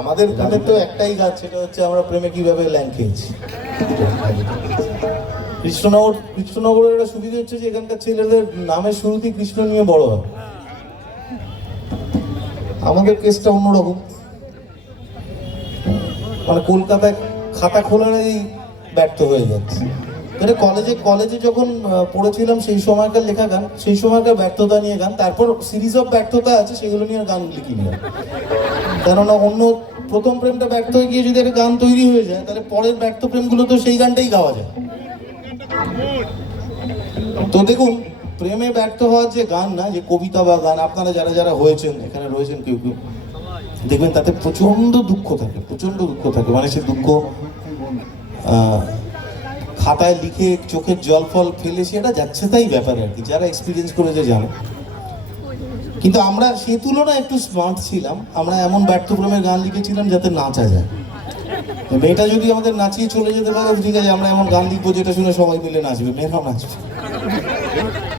আমাদের গানের তো একটাই গান, সেটা হচ্ছে আমরা প্রেমে কিভাবে ল্যাং খেয়েছি। কৃষ্ণনগরের একটা সুবিধা হচ্ছে যে এখানকার ছেলেদের নামের শুরুতেই কৃষ্ণ নিয়ে বড় হয়। আমাদের কেসটা অন্যরকম, মানে কলকাতায় খাতা খোলারই ব্যর্থ হয়ে যাচ্ছে। মানে কলেজে যখন পড়েছিলাম সেই সময়কার লেখা গান, সেই সময়কার ব্যর্থতা নিয়ে গান, তারপর সিরিজ অফ ব্যর্থতা আছে সেগুলো নিয়ে গান লিখিনি। কেননা অন্য প্রথম প্রেমটা ব্যর্থ হয়ে গিয়ে যদি একটা গান তৈরি হয়ে যায়, তাহলে পরের ব্যর্থ প্রেমগুলো তো সেই গানটাই গাওয়া যায়। তো দেখুন, প্রেমে ব্যর্থ হওয়ার যে গান না, যে কবিতা বা গান, আপনারা যারা যারা হয়েছেন, এখানে রয়েছেন কেউ কেউ, দেখবেন তাতে প্রচন্ড দুঃখ থাকে, প্রচন্ড দুঃখ থাকে। মানে সে দুঃখ খাতায় লিখে চোখের জল ফল ফেলে সেটা যাচ্ছে তাই ব্যাপার আর কি, যারা এক্সপিরিয়েন্স করেছে জানে। কিন্তু আমরা সে তুলনায় একটু স্মার্ট ছিলাম, আমরা এমন ব্যর্থ প্রেমের গান লিখেছিলাম যাতে নাচা যায়। মেয়েটা যদি আমাদের নাচিয়ে চলে যেতে পারে, ঠিক আছে, আমরা এমন গান লিখবো যেটা শুনে সবাই মিলে নাচবে, মেয়েরাও নাচবে।